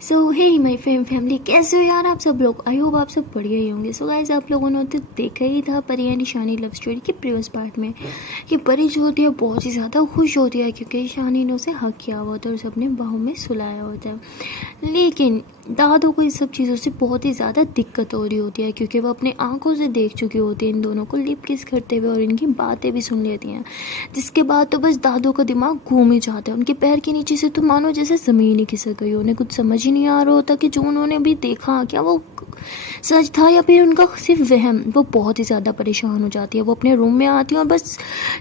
So hey my family, कैसे हो यार आप सब लोग। आई होप आप सब बढ़िया ही होंगे। सो गाइस, आप लोगों ने तो देखा ही था परी यानी शानी लव स्टोरी के प्रीवियस पार्ट में कि परी जो होती है बहुत ही ज़्यादा खुश होती है क्योंकि शानी ने उसे हक किया हुआ होता है और सबने बाहों में सुलाया होता है। लेकिन दादू को इस सब चीज़ों से बहुत ही ज़्यादा दिक्कत हो रही होती है क्योंकि वो अपने आंखों से देख चुकी होती है इन दोनों को लिप किस करते हुए और इनकी बातें भी सुन लेती हैं, जिसके बाद तो बस दादू का दिमाग घूम ही जाता है। उनके पैर के नीचे से तो मानो जैसे ज़मीन ही खिसक गई। उन्हें कुछ समझ ही नहीं आ रहा होता कि जो उन्होंने भी देखा क्या वो सच था या फिर उनका सिर्फ वहम। वो बहुत ही ज़्यादा परेशान हो जाती है। वो अपने रूम में आती है और बस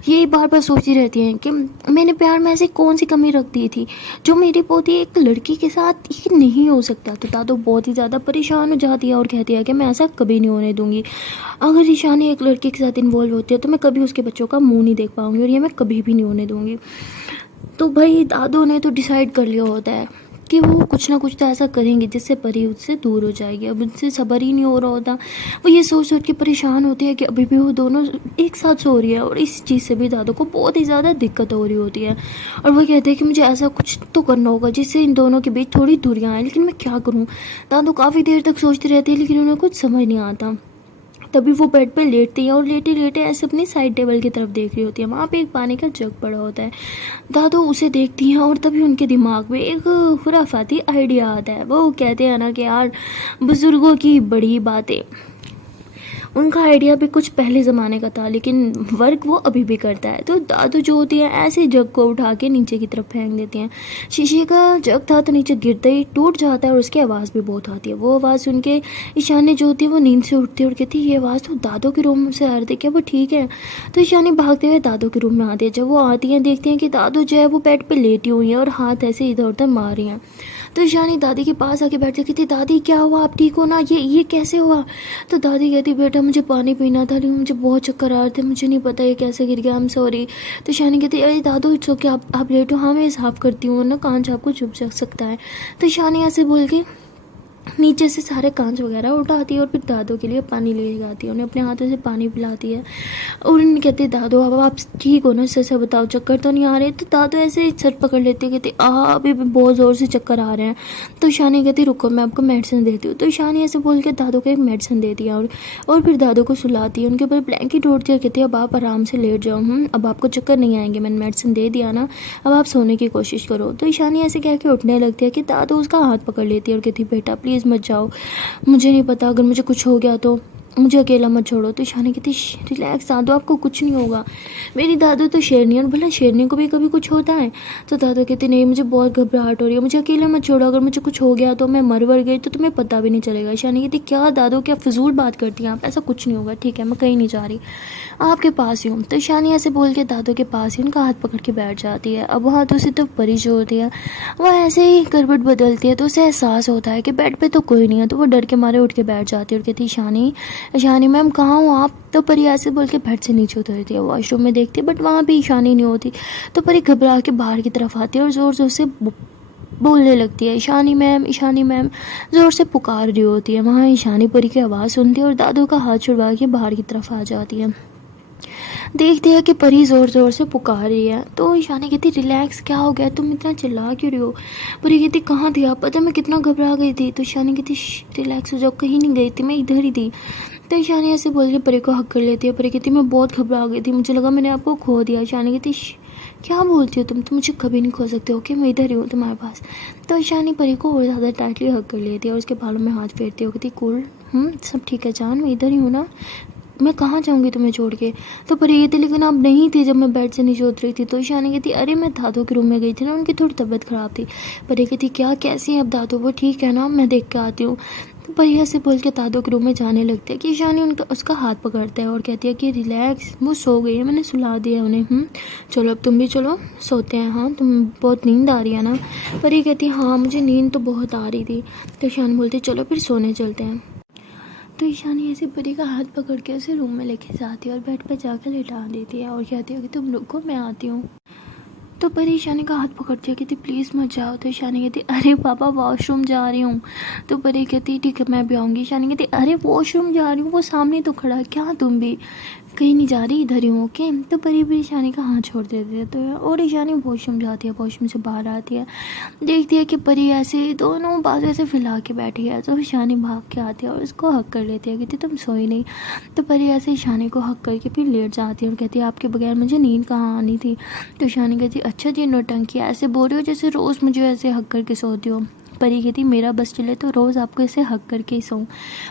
यही बार बार सोचती रहती हैं कि मैंने प्यार में ऐसी कौन सी कमी रख दी थी जो मेरी पोती एक लड़की के साथ ये नहीं हो सकता। तो दादू बहुत ही ज़्यादा परेशान हो जाती है और कहती है कि मैं ऐसा कभी नहीं होने दूंगी। अगर ईशानी एक लड़के के साथ इन्वॉल्व होती है तो मैं कभी उसके बच्चों का मुंह नहीं देख पाऊंगी और ये मैं कभी भी नहीं होने दूंगी। तो भाई दादू ने तो डिसाइड कर लिया होता है कि वो कुछ ना कुछ तो ऐसा करेंगे जिससे परी उससे दूर हो जाएगी। अब उनसे सब्र ही नहीं हो रहा होता। वो ये सोच सोच के परेशान होती है कि अभी भी वो दोनों एक साथ सो रही है और इस चीज़ से भी दादू को बहुत ही ज़्यादा दिक्कत हो रही होती है। और वो कहते हैं कि मुझे ऐसा कुछ तो करना होगा जिससे इन दोनों के बीच थोड़ी दूरियाँ आए, लेकिन मैं क्या करूँ। दादू काफ़ी देर तक सोचती रहती है लेकिन उन्हें कुछ समझ नहीं आता। तभी वो बेड पे लेटती है और लेटे लेटे ऐसे अपनी साइड टेबल की तरफ देख रही होती है। वहाँ पे एक पानी का जग पड़ा होता है। दादू उसे देखती हैं और तभी उनके दिमाग में एक खुराफाती आइडिया आता है। वो कहते हैं ना कि यार बुजुर्गों की बड़ी बातें। उनका आइडिया भी कुछ पहले ज़माने का था लेकिन वर्क वो अभी भी करता है। तो दादू जो होती है ऐसे जग को उठा के नीचे की तरफ फेंक देती हैं। शीशे का जग था तो नीचे गिरते ही टूट जाता है और उसकी आवाज़ भी बहुत आती है। वो आवाज़ सुन के ईशानी जो होती है वो नींद से उठती है और कहती है ये आवाज़ तो दादू के रूम से आ रही थी, क्या वो ठीक है। तो ईशानी भागते हुए दादू के रूम में आती है। जब वो आती हैं देखती हैं कि दादू जो है वो बेड पर लेटी हुई है और हाथ ऐसे इधर उधर मार रही हैं। तो ईशानी दादी के पास आके बैठ जाती थी। दादी क्या हुआ, आप ठीक हो ना, ये कैसे हुआ। तो दादी कहती बेटा मुझे पानी पीना था लेकिन मुझे बहुत चक्कर आ रहे थे, मुझे नहीं पता ये कैसे गिर गया, आई एम सॉरी। तो ईशानी कहती अरे दादू इट्स ओके, आप लेटो, हाँ मैं साफ़ करती हूँ ना कांच आपको चुभ जा सकता है। तो ईशानी ऐसे बोल के नीचे से सारे कांच वगैरह उठाती है और फिर दादू के लिए पानी ले जाती है। उन्हें अपने हाथों से पानी पिलाती है और उन्हें कहती है दादू अब आप ठीक हो ना, सच बताओ चक्कर तो नहीं आ रहे। तो दादू ऐसे सर पकड़ लेते हैं, कहते अभी भी बहुत ज़ोर से चक्कर आ रहे हैं। तो ईशानी कहती रुको मैं आपको मेडिसिन देती हूँ। तो ईशानी ऐसे बोल के दादू को एक मेडिसिन देती है और फिर दादू को सुलाती है, उनके ऊपर ब्लैंकेट ओढ़ती है, कहती है अब आप आराम से लेट जाओ, अब आपको चक्कर नहीं आएंगे, मैंने मेडिसिन दे दिया ना, अब आप सोने की कोशिश करो। तो ईशानी ऐसे कह के उठने लगती है कि दादू उसका हाथ पकड़ लेती है और कहती बेटा प्लीज़ मत जाओ, मुझे नहीं पता अगर मुझे कुछ हो गया तो मुझे अकेला मत छोड़ो। तो ईशानी कहती रिलैक्स दादू आपको कुछ नहीं होगा, मेरी दादू तो शेरनी है और भला शेरनी को भी कभी कुछ होता है। तो दादू कहते नहीं मुझे बहुत घबराहट हो रही है, मुझे अकेले मत छोड़ो, अगर मुझे कुछ हो गया तो मैं मर वर गई तो तुम्हें पता भी नहीं चलेगा। ईशानी कहती क्या दादू क्या फिजूल बात करती हैं आप, ऐसा कुछ नहीं होगा, ठीक है मैं कहीं नहीं जा रही, आपके पास ही हूँ। तो ईशानी ऐसे बोल के दादू के पास ही उनका हाथ पकड़ के बैठ जाती है। अब हाथों से तो परी जो होती है वो ऐसे ही करवट बदलती है तो उसे एहसास होता है कि बेड पे तो कोई नहीं है। तो वो डर के मारे उठ के बैठ जाती है और कहती ईशानी मैम कहाँ हो आप। तो परी ऐसे बोल के बेड से नीचे उतरती है, वॉशरूम में देखती है बट वहाँ भी ईशानी नहीं होती। तो परी घबरा के बाहर की तरफ आती है और ज़ोर ज़ोर से बोलने लगती है ईशानी मैम ज़ोर से पुकार रही होती है। वहाँ ईशानी परी की आवाज़ सुनती है और दादू का हाथ छुड़वा के बाहर की तरफ आ जाती है। देखती है कि परी ज़ोर ज़ोर से पुकार रही है। तो ईशानी कहती रिलैक्स क्या हो गया, तुम इतना चिल्ला क्यों रही हो। परी कहती कहाँ थी आप, पता मैं कितना घबरा गई थी। तो ईशानी कहती रिलैक्स हो जाओ, कहीं नहीं गई थी मैं इधर ही थी। तो ईशानी ऐसे बोल के परी को हक कर लेती है। परी कहती मैं बहुत घबरा गई थी, मुझे लगा मैंने आपको खो दिया। ईशानी कहती क्या बोलती हो तुम मुझे कभी नहीं खो सकते, ओके मैं इधर ही हूँ तुम्हारे पास। तो ईशानी परी को और ज़्यादा टाइटली हक कर लेती है और उसके बालों में हाथ फेरती है, कहती कूल सब ठीक है जान, मैं इधर ही हूँ ना, मैं कहाँ जाऊँगी तुम्हें छोड़ के। तो परी कहती लेकिन आप नहीं थी जब मैं बेड से नीचे उतरी थी। तो ईशानी कहती अरे मैं दादू के रूम में गई थी ना, उनकी थोड़ी तबीयत ख़राब थी। परी कहती क्या कैसी है अब दादू, वो ठीक है ना, मैं देख के आती हूँ। तो परी ऐसे बोल के दादू के रूम में जाने लगती है कि ईशानी उसका हाथ पकड़ता है और कहती है कि रिलैक्स वो सो गई है, मैंने सुला दिया उन्हें, चलो अब तुम भी चलो सोते हैं, हाँ तुम बहुत नींद आ रही है ना। परी कहती हाँ मुझे नींद तो बहुत आ रही थी। तो ईशानी बोलती चलो फिर सोने चलते हैं। तो ईशानी ऐसे परी का हाथ पकड़ के उसे रूम में लेके जाती है और बेड पर जाकर लेटा देती है और कहती है कि तुम रुको मैं आती हूँ। तो परी ईशानी का हाथ पकड़ती है, कहती प्लीज़ मत जाओ। तो ईशानी कहती अरे पापा वॉशरूम जा रही हूँ। तो परी कहती ठीक है मैं भी आऊँगी। ईशानी कहती अरे वॉशरूम जा रही हूँ, वो सामने तो खड़ा है, क्या तुम भी। कहीं नहीं जा रही, इधर ही हूँ ओके। तो परी भी ईशानी का हाथ छोड़ देती है। तो और ईशानी वॉशरूम जाती है, वॉशरूम से बाहर आती है, देखती है कि परी ऐसे दोनों बाजू ऐसे फैला के बैठी है। तो ईशानी भाग के आती है और उसको हक कर लेती है, कहती तुम सोई नहीं। तो परी ऐसे ईशानी को हक करके फिर लेट जाती है और कहती है आपके बगैर मुझे नींद कहाँ आनी थी। तो ईशानी कहती अच्छा जी नौटंकी ऐसे बोल रहे हो जैसे रोज़ मुझे ऐसे हक करके सोती हो। परी कहती मेरा बस चले तो रोज़ आपको ऐसे हक करके ही सोऊं,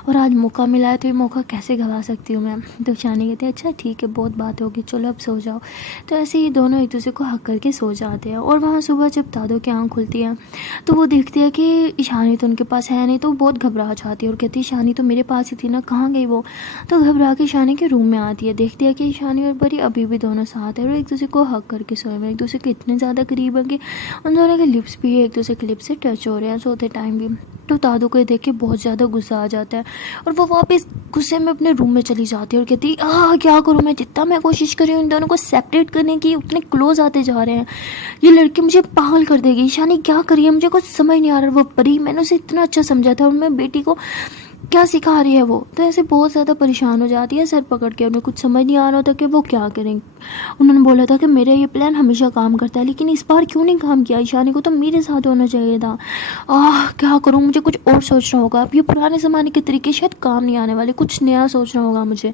और आज मौका मिला है तो ये मौका कैसे गवा सकती हूँ मैं। तो ईशानी कहती है अच्छा ठीक है बहुत बात होगी, चलो अब सो जाओ। तो ऐसे ही दोनों एक दूसरे को हक करके सो जाते हैं। और वहाँ सुबह जब दादो की आँख खुलती है तो वो देखती है कि ईशानी तो उनके पास है नहीं। तो वो बहुत घबरा जाती है और कहती है ईशानी तो मेरे पास ही थी ना, कहाँ गई वो। तो घबरा के ईशानी के रूम में आती है, देखती है कि ईशानी और परी अभी भी दोनों साथ है और एक दूसरे को हक करके सोए हुए, एक दूसरे के इतने ज़्यादा करीब है कि उन दोनों के लिप्स भी एक दूसरे के लिप्स से टच हो रहे हैं सोते टाइम भी। तो दादू को ये देख के बहुत ज़्यादा गुस्सा आ जाता है और वो वापस गुस्से में अपने रूम में चली जाती है और कहती क्या करूँ मैं, जितना मैं कोशिश कर रही हूँ इन दोनों को सेपरेट करने की उतने क्लोज आते जा रहे हैं, ये लड़की मुझे पागल कर देगी। ईशानी क्या करिए मुझे कुछ समझ नहीं आ रहा। वो परी मैंने उसे इतना अच्छा समझा था और मैं बेटी को क्या सिखा रही है वो। तो ऐसे बहुत ज़्यादा परेशान हो जाती है सर पकड़ के, उन्हें कुछ समझ नहीं आ रहा होता कि वो क्या करें। उन्होंने बोला था कि मेरा ये प्लान हमेशा काम करता है, लेकिन इस बार क्यों नहीं काम किया। ईशानी को तो मेरे साथ होना चाहिए था। क्या करूँ, मुझे कुछ और सोचना होगा। अब ये पुराने ज़माने के तरीके शायद काम नहीं आने वाले, कुछ नया सोचना होगा मुझे।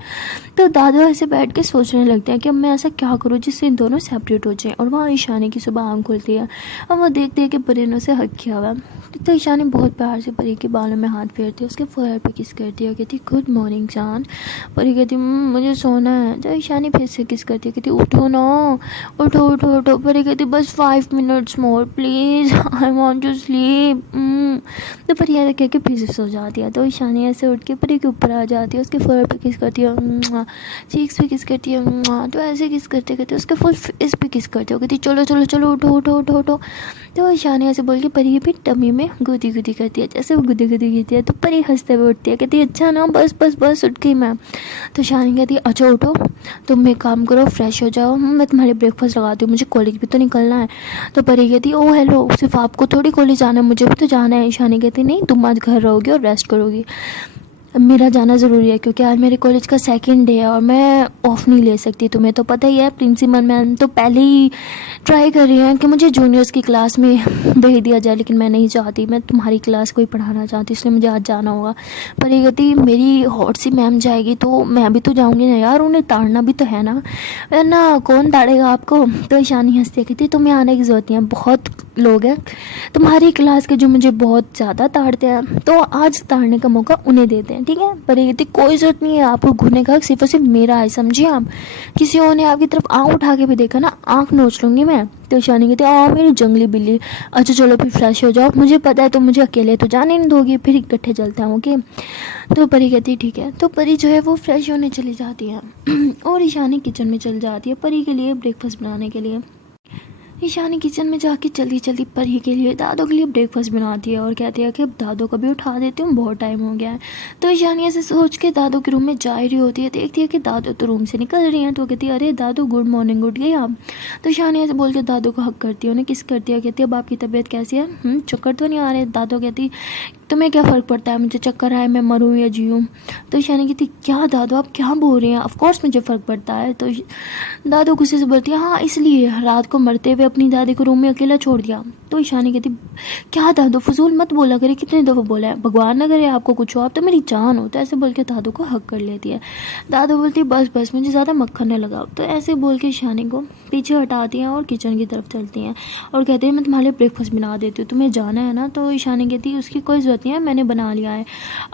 तो दादा ऐसे बैठ के सोचने लगते हैं कि अब मैं ऐसा क्या करूँ जिससे इन दोनों सेपरेट हो जाएँ। और वहाँ ईशानी की सुबह आँख खुलती है और वो देखते हैं कि परी ने उसे हक किया हुआ। तो ईशानी बहुत प्यार से परी के बालों में हाथ फेरती है, उसके फोरहेड पे किस करती है, कहती गुड मॉर्निंग जान। परी कहती मुझे सोना है। तो ईशानी फिर से किस करती है, कहती उठो ना, उठो उठो उठो। परी कहती बस 5 minutes more please, I want to sleep. तो परी ऐसा कह के फिर से सो जाती है। तो ईशानी ऐसे उठ के परी के ऊपर आ जाती है, उसके फोरहेड पे किस करती है, चीक्स पे किस करती है। तो ऐसे किस करते करते उसके फुल फेस पे किस करती है, कहती चलो चलो चलो उठो उठो उठो उठो। तो ईशानी ऐसे बोल के परी के फिर टमी में गुदी गुदी करती है, जैसे वो गुदी गुदी करती है। तो परी हंसते हुए उठती है, कहती है अच्छा ना, बस बस बस उठ गई मैं। तो ईशानी कहती है अच्छा उठो, तुम एक काम करो फ्रेश हो जाओ, मैं तुम्हारे ब्रेकफास्ट लगाती हूँ, मुझे कॉलेज भी तो निकलना है। तो परी कहती है ओ हेलो, सिर्फ आपको थोड़ी कॉलेज जाना है, मुझे भी तो जाना है। ईशानी कहती नहीं, तुम आज घर रहोगी और रेस्ट करोगी, मेरा जाना ज़रूरी है क्योंकि आज मेरे कॉलेज का सेकंड डे है और मैं ऑफ़ नहीं ले सकती। तुम्हें तो पता ही है प्रिंसिपल मैम तो पहले ही ट्राई कर रही हैं कि मुझे जूनियर्स की क्लास में भेज दिया जाए, लेकिन मैं नहीं चाहती, मैं तुम्हारी क्लास को ही पढ़ाना चाहती, इसलिए मुझे आज जाना होगा। पर ये कहती मेरी हॉट सी मैम जाएगी तो मैं भी तो जाऊँगी ना यार, उन्हें ताड़ना भी तो है ना, वरना कौन ताड़ेगा आपको। तो ईशानी हंसती है, कहती तुम्हें आने की ज़रूरत नहीं है, बहुत लोग हैं तुम्हारी क्लास के जो मुझे बहुत ज़्यादा ताड़ते हैं, तो आज ताड़ने का मौका उन्हें देते हैं, ठीक है। पर ये कहती कोई ज़रूरत नहीं है आपको घूरने का, सिर्फ और सिर्फ मेरा है, समझिए आप। किसी और ने आपकी तरफ आँख उठा के भी देखा ना, आँख नोच लूँगी मैं। तो ईशानी कहती मेरी जंगली बिल्ली। अच्छा चलो फिर फ्रेश हो जाओ, मुझे पता है तुम मुझे अकेले तो जाने नहीं दोगी, फिर इकट्ठे चलते हैं ओके। तो परी कहती ठीक है। तो परी जो है वो फ्रेश होने चली जाती है और ईशानी किचन में चली जाती है परी के लिए ब्रेकफास्ट बनाने के लिए। ईशानी किचन में जाके जल्दी जल्दी परी के लिए दादो के लिए ब्रेकफास्ट बनाती है और कहती है कि अब दादो को भी उठा देती हूँ, बहुत टाइम हो गया है। तो ईशानी ऐसे सोच के दादो के रूम में जा रही होती है, देखती है कि दादो तो रूम से निकल रही हैं। तो कहती है अरे दादो गुड मॉर्निंग, उठ गई आप। तो ईशानी ऐसे बोल के दादो को हक करती है, उन्हें किस करती है, कहती है अब आपकी तबीयत कैसी है, चक्कर तो नहीं आ रहे। दादो कहती तुम्हें क्या फ़र्क पड़ता है, मुझे चक्कर आए मैं मरूँ या जीऊँ। तो ईशानी कहती क्या दादो आप क्या बोल रहे हैं, ऑफकोर्स मुझे फ़र्क पड़ता है। तो दादो गुस्से से बोलती है हाँ इसलिए रात को मरते हुए अपनी दादी को रूम में अकेला छोड़ दिया। तो ईशानी कहती क्या दादो फजूल मत बोला करे, कितने दफ़ा बोला है, भगवान ना करे आपको कुछ हो, आप तो मेरी जान हो। तो ऐसे बोल के दादो को हक कर लेती है। दादो बोलती है बस बस मुझे ज़्यादा मक्खन न लगाओ। तो ऐसे बोल के ईशानी को पीछे हटाती हैं और किचन की तरफ चलती हैं और कहती है मैं तुम्हारे लिए ब्रेकफास्ट बना देती हूँ, तुम्हें जाना है ना। तो ईशानी कहती है उसकी कोई ज़रूरत नहीं है, मैंने बना लिया है,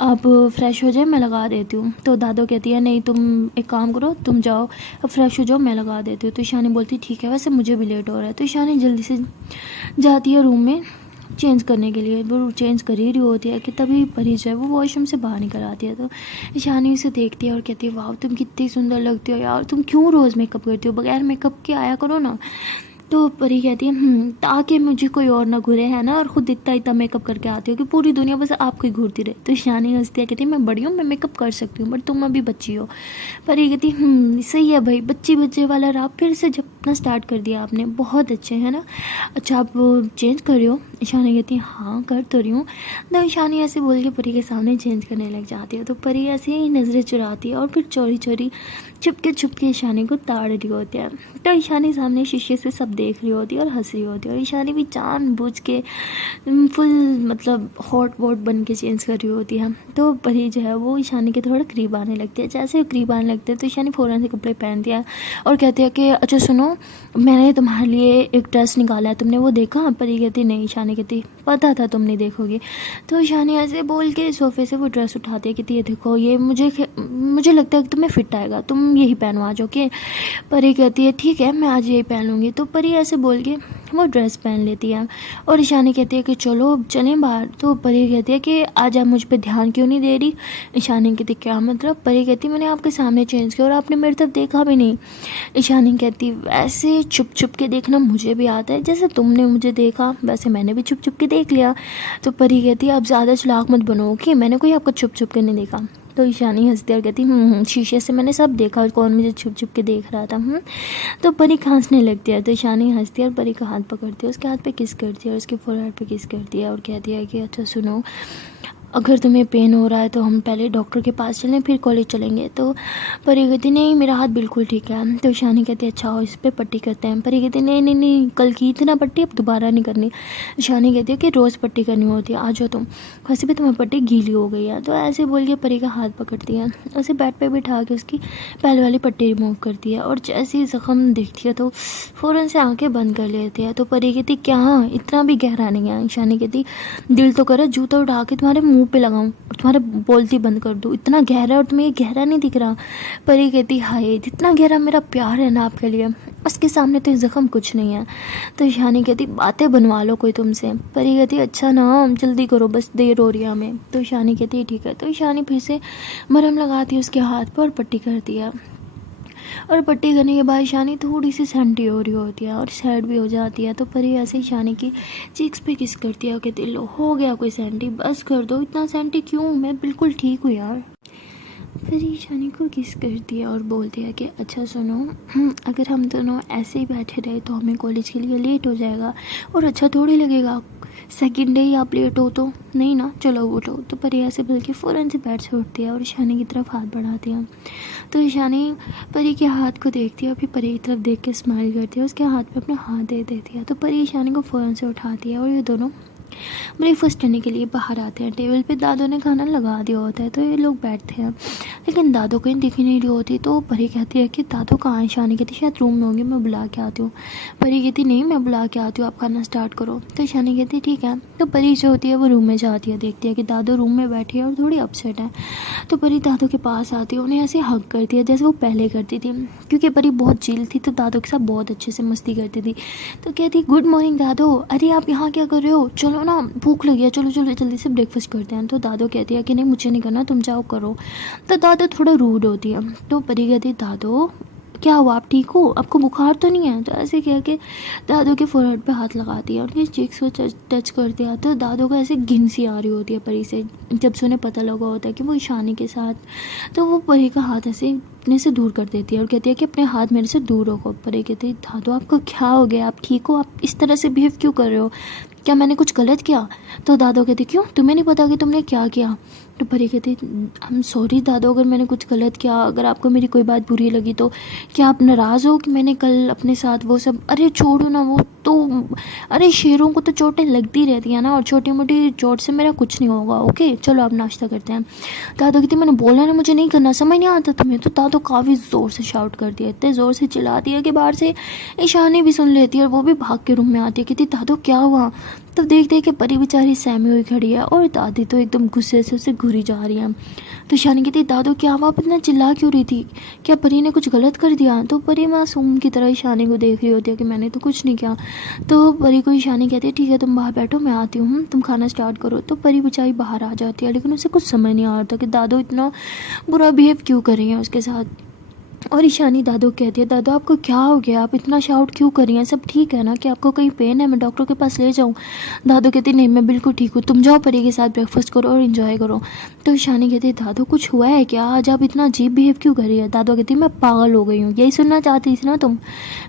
आप फ्रेश हो जाए मैं लगा देती हूँ। तो दादो कहती है नहीं तुम एक काम करो, तुम जाओ अब फ्रेश हो जाओ मैं लगा देती हूँ। तो ईशानी बोलती ठीक है, वैसे मुझे भी लेट हो रहा है। तो ईशानी जल्दी से जाती है रूम में चेंज करने के लिए, वो चेंज कर ही रही होती है कि तभी परी जो है वो वॉशरूम से बाहर निकल आती है। तो ईशानी उसे देखती है और कहती है वाह तुम कितनी सुंदर लगती हो यार, तुम क्यों रोज़ मेकअप करती हो, बगैर मेकअप के आया करो ना। तो परी कहती है ताकि मुझे कोई और ना घूरे, है ना, और खुद इतना इतना मेकअप करके आती हो कि पूरी दुनिया बस आपको ही घूरती रहे। तो ईशानी हंसती है, कहती है मैं बड़ी हूँ, मैं मेकअप कर सकती हूँ, बट तुम अभी बच्ची हो। परी कहती सही है भाई, बच्ची बच्चे वाला राह फिर से जब अपना स्टार्ट कर दिया आपने, बहुत अच्छे है ना। अच्छा आप चेंज कर रही हो? ईशानी कहती है हाँ कर तो रही हूँ। तो ईशानी ऐसे बोल के परी के सामने चेंज करने लग जाती है। तो परी ऐसे ही नज़रें चुराती है और फिर चोरी चोरी छुपके ईशानी को ताड़ रही होती है। तो ईशानी सामने शीशे से सब देख रही होती है और हंस रही होती है, और ईशानी भी जानबूझ के फुल मतलब हॉट वॉट बन के चेंज कर रही होती है। तो परी जो है वो ईशानी के थोड़ा करीब आने लगती है। जैसे वो करीब आने लगते हैं तो ईशानी फ़ौरन से कपड़े पहनती है और कहती है कि अच्छा सुनो, मैंने तुम्हारे लिए एक ड्रेस निकाला है, तुमने वो देखा? परी कहती नहीं। ईशानी कहती पता था तुम नहीं देखोगी। तो ईशानी ऐसे बोल के सोफे से वो ड्रेस उठाती है, कहती है देखो ये मुझे लगता है कि तुम्हें फिट आएगा, तुम यही पहनो आज, ओके? परी कहती है ठीक है मैं आज यही पहन लूँगी। तो परी ऐसे बोल के वो ड्रेस पहन लेती है और ईशानी कहती है कि चलो अब चलें बाहर। तो परी कहती है कि आज आप मुझ पर ध्यान क्यों नहीं दे रही? ईशानी कहती क्या मतलब? परी कहती मैंने आपके सामने चेंज किया और आपने मेरी तरफ देखा भी नहीं। ईशानी कहती वैसे छुप छुप के देखना मुझे भी आता है, जैसे तुमने मुझे देखा वैसे मैंने भी छुप छुप के देख लिया। तो परी कहती आप ज़्यादा चालाक मत बनो कि मैंने कोई आपको छुप छुप के नहीं देखा। तो ईशानी हंसती और कहती शीशे से मैंने सब देखा, कौन मुझे छुप छुप के देख रहा था। तो परी हंसने लगती है। तो ईशानी हंसती है और परी का हाथ पकड़ती है, उसके हाथ पे किस करती है और उसके फोरहेड पे किस करती है और कहती है कि अच्छा सुनो, अगर तुम्हें पेन हो रहा है तो हम पहले डॉक्टर के पास चलें फिर कॉलेज चलेंगे। तो परी कहती नहीं मेरा हाथ बिल्कुल ठीक है। तो ईशानी कहती है अच्छा हो इस पर पट्टी करते हैं। परी कहती नहीं नहीं नहीं कल की इतना पट्टी अब दोबारा नहीं करनी। ईशानी कहती है कि रोज़ पट्टी करनी होती है, आ जाओ तुम, वैसे भी तुम्हारी पट्टी गीली हो गई है। तो ऐसे बोल के परी का हाथ पकड़ती है, उसे बेड पे बिठा के उसकी पहले वाली पट्टी रिमूव करती है और जैसे ही ज़ख्म देखती है तो फ़ौरन से आंखें बंद कर लेती है। तो परी कहती क्या इतना भी गहरा नहीं है? ईशानी कहती दिल तो करे जूता उठा के तुम्हारे मुंह पे लगाऊं और तुम्हारे बोलती बंद कर दूं, इतना गहरा है और तुम्हें ये गहरा नहीं दिख रहा। परी कहती हाय जितना गहरा मेरा प्यार है ना आपके लिए, उसके सामने तो जख्म कुछ नहीं है। तो ईशानी कहती बातें बनवा लो कोई तुमसे। परी कहती अच्छा ना जल्दी करो बस देर हो रही है हमें। तो ईशानी कहती ठीक है। तो ईशानी फिर से मरहम लगाती है उसके हाथ पर और पट्टी करती है, और पट्टी करने के बाद ईशानी थोड़ी सी सेंटी हो रही होती है और सैड भी हो जाती है। तो परी ऐसे ईशानी की चीक्स पे किस करती है, कहती लो हो गया कोई सेंटी, बस कर दो, इतना सेंटी क्यों, मैं बिल्कुल ठीक हूँ यार। फिर ईशानी को किस करती है और बोलती है कि अच्छा सुनो, अगर हम दोनों ऐसे ही बैठे रहे तो हमें कॉलेज के लिए लेट हो जाएगा और अच्छा थोड़ी लगेगा, सेकंड डे ही आप लेट हो तो नहीं ना, चलो उठो। तो परी ऐसे बल्कि फ़ौरन से बेड से उठती है और ईशानी की तरफ हाथ बढ़ाती है। तो ईशानी परी के हाथ को देखती है और फिर परी की तरफ देख के स्माइल करती है, उसके हाथ पे अपना हाथ दे देती है। तो परी ईशानी को फ़ौरन से उठाती है और ये दोनों ब्रेकफास्ट करने के लिए बाहर आते हैं। टेबल पे दादू ने खाना लगा दिया होता है तो ये लोग बैठते हैं, लेकिन दादू कहीं दिख ही नहीं रही होती। तो परी कहती है कि दादू कहाँ है? ईशानी कहती शायद रूम में होंगे, मैं बुला के आती हूँ। परी कहती नहीं मैं बुला के आती हूँ, आप खाना स्टार्ट करो। तो ईशानी कहती ठीक है। तो परी जो होती है वो रूम में जाती है, देखती है कि दादू रूम में बैठी है और थोड़ी अपसेट है। तो परी दादू के पास आती है, उन्हें ऐसे हग करती है जैसे वो पहले करती थी, क्योंकि परी बहुत चिल थी तो दादू के साथ बहुत अच्छे से मस्ती करती थी। तो कहती गुड मॉर्निंग दादू, अरे आप यहाँ क्या कर रहे हो, चलो ना भूख लगी है, चलो चलो जल्दी से ब्रेकफास्ट करते हैं। तो दादू कहती है कि नहीं मुझे नहीं करना, तुम जाओ करो। तो दादू थोड़ा रूड होती है। तो परी कहती दादू क्या हुआ, आप ठीक हो, आपको बुखार तो नहीं है? तो ऐसे कह के दादू के फोरहेड पे हाथ लगाती है और उनकी चीक्स को टच करती है। तो दादू को ऐसे घिन सी आ रही होती है परी से, जब से उन्हें पता लगा होता है कि वो ईशानी के साथ। तो वो परी का हाथ ऐसे अपने से दूर कर देती है और कहती है कि अपने हाथ मेरे से दूर रखो। परी कहती है दादू आपको क्या हो गया, आप ठीक हो, आप इस तरह से बिहेव क्यों कर रहे हो, क्या मैंने कुछ गलत किया? तो दादू कहती क्यों, तुम्हें नहीं पता कि तुमने क्या किया? तो परी कहती आई एम सॉरी दादू, अगर मैंने कुछ गलत किया, अगर आपको मेरी कोई बात बुरी लगी तो क्या आप नाराज़ हो कि मैंने कल अपने साथ वो सब? अरे छोड़ो ना वो तो, अरे शेरों को तो चोटें लगती रहती हैं ना, और छोटी मोटी चोट से मेरा कुछ नहीं होगा, ओके चलो आप नाश्ता करते हैं। दादू कहती मैंने बोला ना मुझे नहीं करना, समझ नहीं आता तुम्हें? तो दादू काफ़ी ज़ोर से शाउट कर दिया, इतने ज़ोर से चिल्लाती है कि बाहर से ईशानी भी सुन लेती है और वो भी भाग के रूम में आती है, कहती दादू क्या हुआ? तब देखते हैं कि परी बेचारी सहमी हुई खड़ी है और दादी तो एकदम गुस्से से उसे घूरी जा रही है। तो ईशानी कहती दादू क्या हुआ, आप इतना चिल्ला क्यों रही थी, क्या परी ने कुछ गलत कर दिया? तो परी मासूम की तरह ईशानी को देख रही होती है कि मैंने तो कुछ नहीं किया। तो परी को ईशानी कहती है ठीक है तुम बाहर बैठो, मैं आती हूँ, तुम खाना स्टार्ट करो। तो परी बेचारी बाहर आ जाती है, लेकिन उसे कुछ समझ नहीं आ रहा था कि दादू इतना बुरा बिहेव क्यों कर रही है उसके साथ। और ईशानी दादू को कहती है, दादू आपको क्या हो गया, आप इतना शाउट क्यों कर रही हैं, सब ठीक है ना, कि आपको कहीं पेन है, मैं डॉक्टर के पास ले जाऊँ। दादू कहती नहीं मैं बिल्कुल ठीक हूँ, तुम जाओ परी के साथ ब्रेकफास्ट करो और इन्जॉय करो। तो ईशानी कहती है, दादू कुछ हुआ है क्या, आज आप इतना अजीब बिहेव क्यों कर रही है। दादू कहती है मैं पागल हो गई हूँ, यही सुनना चाहती थी ना तुम।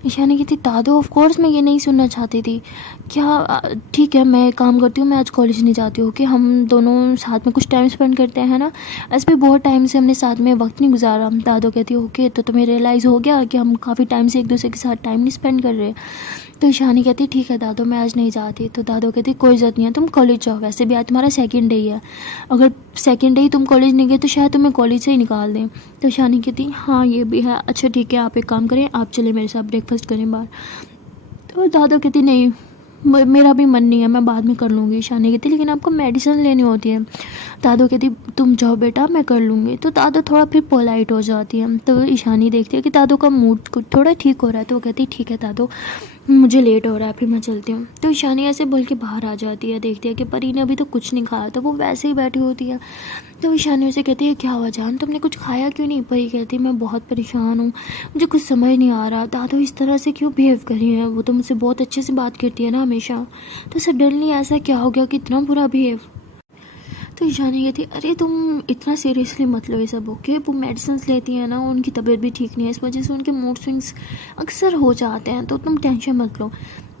ईशानी कहती दादू ऑफ कोर्स मैं ये नहीं सुनना चाहती थी। क्या ठीक है मैं काम करती हूँ, मैं आज कॉलेज नहीं जाती हूँ, कि हम दोनों साथ में कुछ टाइम स्पेंड करते हैं ना, ऐसे भी बहुत टाइम से हमने साथ में वक्त नहीं गुजारा। दादू कहती है ओके, तो तुम्हें रियलाइज़ हो गया कि हम काफ़ी टाइम से एक दूसरे के साथ टाइम नहीं स्पेंड कर रहे। तो ईशानी कहती ठीक है दादू मैं आज नहीं जाती। तो दादू कहती कोई ज़रूरत नहीं है, तुम कॉलेज जाओ, वैसे भी आज तुम्हारा सेकंड डे ही है, अगर सेकंड डे ही तुम कॉलेज नहीं गए तो शायद तुम्हें कॉलेज से ही निकाल दें। तो ईशानी कहती हाँ ये भी है, अच्छा ठीक है आप एक काम करें, आप चले मेरे साथ ब्रेकफास्ट करें बाहर। तो दादू कहती नहीं मेरा भी मन नहीं है, मैं बाद में कर लूँगी। ईशानी कहती लेकिन आपको मेडिसिन लेनी होती है। दादू कहती तुम जाओ बेटा मैं कर लूँगी। तो दादू थोड़ा फिर पोलाइट हो जाती है। तो ईशानी देखती है कि दादू का मूड कुछ थोड़ा ठीक हो रहा है, तो वो कहती ठीक है दादू मुझे लेट हो रहा है, फिर मैं चलती हूँ। तो ईशानी ऐसे बोल के बाहर आ जाती है, देखती है कि परी ने अभी तो कुछ नहीं खाया, तो वो वैसे ही बैठी होती है। तो ईशानी उसे कहती है क्या हुआ जान, तुमने कुछ खाया क्यों नहीं। परी कहती है मैं बहुत परेशान हूँ, मुझे कुछ समझ नहीं आ रहा, दादू इस तरह से क्यों बिहेव कर रही है, वो तो मुझसे बहुत अच्छे से बात करती है ना हमेशा, तो सडनली ऐसा क्या हो गया कि इतना बुरा बिहेव। तो ईशानी कहती अरे तुम इतना सीरियसली मत लो ये सब, ओके वो मेडिसिन लेती है ना, उनकी तबीयत भी ठीक नहीं है, इस वजह से उनके मूड स्विंग्स अक्सर हो जाते हैं, तो तुम टेंशन मत लो,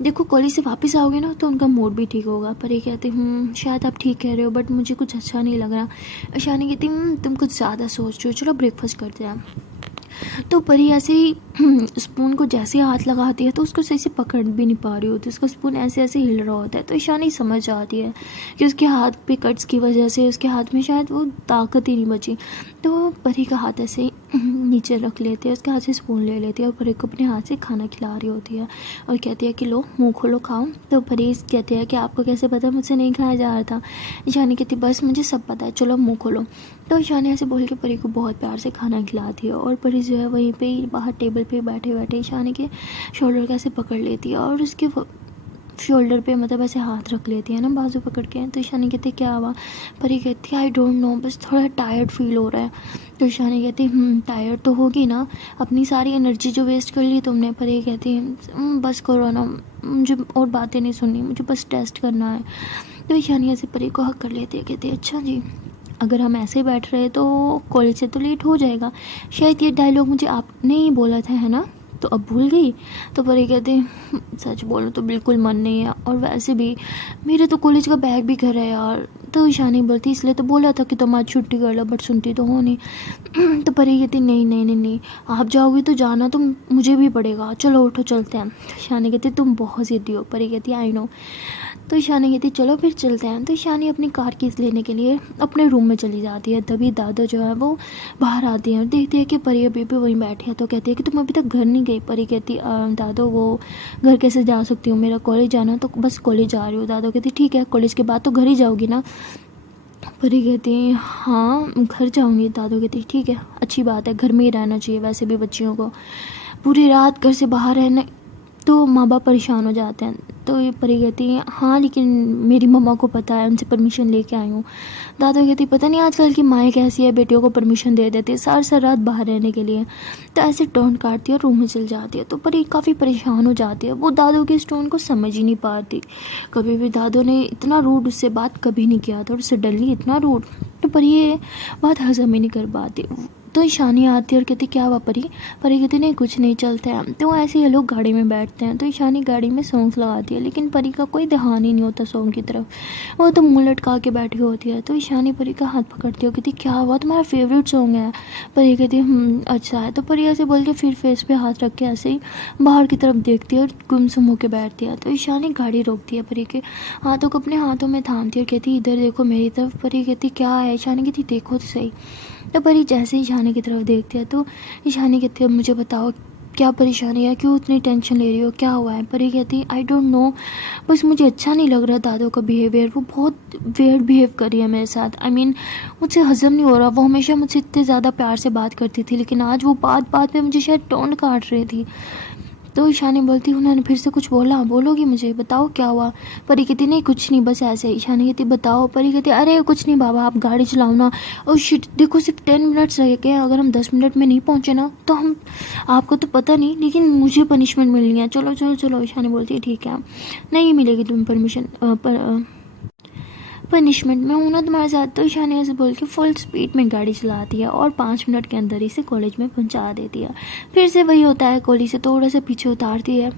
देखो कॉलेज से वापस आओगे ना तो उनका मूड भी ठीक होगा। पर ये कहते शायद आप ठीक कह रहे हो बट मुझे कुछ अच्छा नहीं लग रहा। ईशानी कहती तुम कुछ ज़्यादा सोच रहे हो, चलो ब्रेकफास्ट करते हैं। तो परी ऐसे ही स्पून को जैसे हाथ लगाती है तो उसको सही से पकड़ भी नहीं पा रही होती, उसका स्पून ऐसे ऐसे हिल रहा होता है। तो ईशानी समझ जाती है कि उसके हाथ पे कट्स की वजह से उसके हाथ में शायद वो ताकत ही नहीं बची। तो परी का हाथ ऐसे ही नीचे रख लेती है, उसके हाथ से स्पून ले लेती है और परी को अपने हाथ से खाना खिला रही होती है और कहती है कि लो मुँह खोलो खाओ। तो परी कहती है कि आपको कैसे पता मुझसे नहीं खाया जा रहा था। ईशानी कहती बस मुझे सब पता है, चलो मुँह खोलो। तो ईशानी ऐसे बोल के परी को बहुत प्यार से खाना खिलाती है और परी जो है वहीं पे ही बाहर टेबल पे बैठे बैठे ईशानी के शोल्डर का ऐसे पकड़ लेती है और उसके शोल्डर पे मतलब ऐसे हाथ रख लेती है ना बाजू पकड़ के। तो ईशानी कहती क्या हुआ। परी कहती आई डोंट नो, बस थोड़ा टायर्ड फील हो रहा है। तो ईशानी कहती टायर्ड तो होगी ना, अपनी सारी एनर्जी जो वेस्ट कर ली तुमने। परी कहती बस करो ना, मुझे और बातें नहीं सुननी, मुझे बस टेस्ट करना है। तो ईशानी ऐसे परी को हक कर लेती है, कहती है अच्छा जी अगर हम ऐसे बैठ रहे तो कॉलेज से तो लेट हो जाएगा, शायद ये डायलॉग मुझे आपने ही बोला था है ना, तो अब भूल गई। तो परी कहते सच बोलो तो बिल्कुल मन नहीं है, और वैसे भी मेरे तो कॉलेज का बैग भी घर है यार। तो ईशानी बोलती इसलिए तो बोला था कि तुम आज छुट्टी कर लो, बट सुनती तो हो नहीं। तो परी कहती नहीं नहीं नहीं नहीं, आप जाओगी तो जाना तो मुझे भी पड़ेगा, चलो उठो चलते हैं। ईशानी कहती तुम बहुत ज़िद्दी हो। परी कहती आई नो। तो ईशानी कहती चलो फिर चलते हैं। तो ईशानी अपनी कार कीज़ लेने के लिए अपने रूम में चली जाती है। तभी दादू जो है वो बाहर आती है और देखती है कि परी अभी भी वहीं बैठी है। तो कहती है कि तुम अभी तक घर नहीं गई। परी कहती दादू वो घर कैसे जा सकती हूँ, मेरा कॉलेज जाना, तो बस कॉलेज जा रही हूँ। दादू कहती ठीक है कॉलेज के बाद तो घर ही जाओगी ना। परी कहती हाँ घर जाऊँगी। दादू कहती ठीक है अच्छी बात है, घर में ही रहना चाहिए, वैसे भी बच्चियों को पूरी रात घर से बाहर रहने तो माँ बाप परेशान हो जाते हैं। तो ये परी कहती है हाँ लेकिन मेरी मम्मा को पता है, उनसे परमिशन लेके आई हूँ। दादा कहती पता नहीं आजकल की माएँ कैसी है, बेटियों को परमिशन दे देती है सारी रात बाहर रहने के लिए। तो ऐसे टोन काटती है और रूम में चल जाती है। तो परी काफ़ी परेशान हो जाती है, वो दादू के इस टोन को समझ ही नहीं पाती। कभी भी दादू ने इतना रूड उससे बात कभी नहीं किया था और सडनली इतना रूड, तो परी ये बात हजम ही नहीं कर पाती। तो ईशानी आती है और कहती क्या हुआ परी। परी कहती नहीं कुछ नहीं चलते हैं। तो ऐसे ये लोग गाड़ी में बैठते हैं। तो ईशानी गाड़ी में सॉन्ग्स लगाती है लेकिन परी का कोई ध्यान ही नहीं होता सॉन्ग की तरफ, वो तो मुँह लटका के बैठी होती है। तो ईशानी परी का हाथ पकड़ती है, कहती क्या हुआ, तुम्हारा फेवरेट सॉन्ग है। परी कहती अच्छा है। तो परी ऐसे बोल के फिर फेस पे हाथ रख के ऐसे ही बाहर की तरफ देखती है और गुमसुम होकर बैठती है। तो ईशानी गाड़ी रोकती है, परी के हाथों को अपने हाथों में थामती है और कहती इधर देखो मेरी तरफ। परी कहती क्या है। ईशानी कहती देखो तो सही। तो परी जैसे ही ईशानी की तरफ देखती है तो ईशानी कहती है मुझे बताओ क्या परेशानी है, क्यों इतनी टेंशन ले रही हो, क्या हुआ है। परी कहती आई डोंट नो, बस मुझे अच्छा नहीं लग रहा दादू का बिहेवियर, वो बहुत वियर्ड बिहेव कर रही है मेरे साथ। आई मीन मुझसे हजम नहीं हो रहा, वो हमेशा मुझसे इतने ज़्यादा प्यार से बात करती थी लेकिन आज वो बात बात पे मुझे शायद टोंट काट रही थी। तो ईशानी बोलती उन्होंने फिर से कुछ बोला, बोलोगी मुझे, बताओ क्या हुआ। परी कहती नहीं कुछ नहीं, बस ऐसे। ईशानी कहती बताओ। परी कहती अरे कुछ नहीं बाबा, आप गाड़ी चलाओ ना। और शिट, देखो सिर्फ 10 मिनट्स रह गए, अगर हम 10 मिनट में नहीं पहुँचे ना तो हम, आपको तो पता नहीं लेकिन मुझे पनिशमेंट मिलनी है। चलो चलो चलो। ईशानी बोलती है ठीक है, नहीं मिलेगी तुम्हें परमिशन, पनिशमेंट, मैं हूँ ना तुम्हारे साथ। तो ईशानी ऐसे बोल के फुल स्पीड में गाड़ी चलाती है और 5 मिनट के अंदर ही से कॉलेज में पहुँचा देती है। फिर से वही होता है, कॉलेज से थोड़ा सा पीछे उतारती है